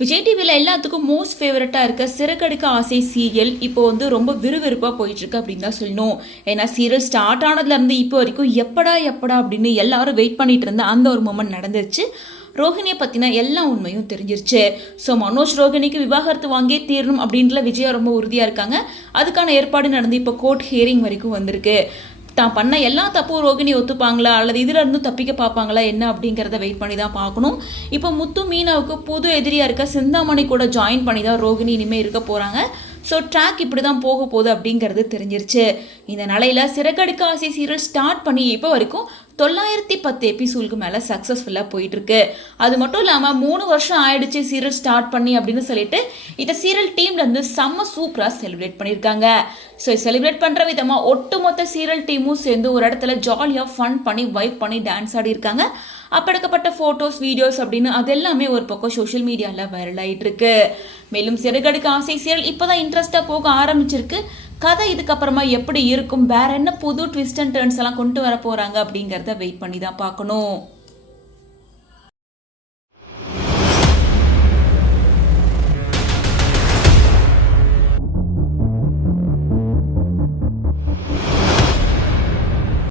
விஜய் டிவியில் எல்லாத்துக்கும் மோஸ்ட் ஃபேவரட்டாக இருக்க சிறகடிக்க ஆசை சீரியல் இப்போ ரொம்ப விறுவிறுப்பாக போயிட்டுருக்கு அப்படின்னு தான் சொல்லணும். ஏன்னா சீரியல் ஸ்டார்ட் ஆனதுலேருந்து இப்போ வரைக்கும் எப்படா அப்படின்னு எல்லாரும் வெயிட் பண்ணிட்டு இருந்த அந்த ஒரு மூமெண்ட் நடந்துருச்சு. ரோஹிணியை பற்றின எல்லா உண்மையும் தெரிஞ்சிருச்சு. ஸோ மனோஜ் ரோஹிணிக்கு விவாகரத்து வாங்கியே தீரணும் அப்படின்றல விஜயா ரொம்ப உறுதியாக இருக்காங்க. அதுக்கான ஏற்பாடு நடந்து இப்போ கோர்ட் ஹியரிங் வரைக்கும் வந்திருக்கு. தான் பண்ண எல்லா தப்பும் ரோகிணி ஒத்துப்பாங்களா அல்லது இதுல இருந்து தப்பிக்க பார்ப்பாங்களா என்ன அப்படிங்கிறத வெயிட் பண்ணி தான் பார்க்கணும். இப்போ முத்து மீனாவுக்கு புது எதிரியா இருக்க சிந்தாமணி கூட ஜாயின் பண்ணி தான் ரோகிணி இனிமேல் இருக்க போறாங்க. ஸோ ட்ராக் இப்படி தான் போக போகுது அப்படிங்கிறது தெரிஞ்சிருச்சு. இந்த நிலையில சிறகடிக்க ஆசை சீரியல் ஸ்டார்ட் பண்ணி இப்போ வரைக்கும் 910 எபிசோடுக்கு மேலே சக்ஸஸ்ஃபுல்லாக போயிட்டுருக்கு. அது மட்டும் இல்லாமல் 3 வருஷம் ஆயிடுச்சு சீரியல் ஸ்டார்ட் பண்ணி அப்படின்னு சொல்லிட்டு இந்த சீரியல் டீம்லேருந்து செம்ம சூப்பராக செலிப்ரேட் பண்ணியிருக்காங்க. ஸோ செலிப்ரேட் பண்ணுற விதமாக ஒட்டுமொத்த சீரியல் டீமும் சேர்ந்து ஒரு இடத்துல ஜாலியாக ஃபன் பண்ணி வைப் பண்ணி டான்ஸ் ஆடி இருக்காங்க. அப்பெடுக்கப்பட்ட ஃபோட்டோஸ் வீடியோஸ் அப்படின்னு அது எல்லாமே ஒரு பக்கம் சோஷியல் மீடியாவில் வைரல் ஆகிட்டு இருக்கு. மேலும் சிறகடிக்க ஆசை சீரியல் இப்போ தான் இன்ட்ரெஸ்டாக போக ஆரம்பிச்சிருக்கு. கதை இதுக்கப்புறமா எப்படி இருக்கும், வேற என்ன புது ட்விஸ்ட் அண்ட் டர்ன்ஸ் எல்லாம் கொண்டு வர போறாங்க அப்படிங்கிறத வெயிட் பண்ணி தான் பார்க்கணும்.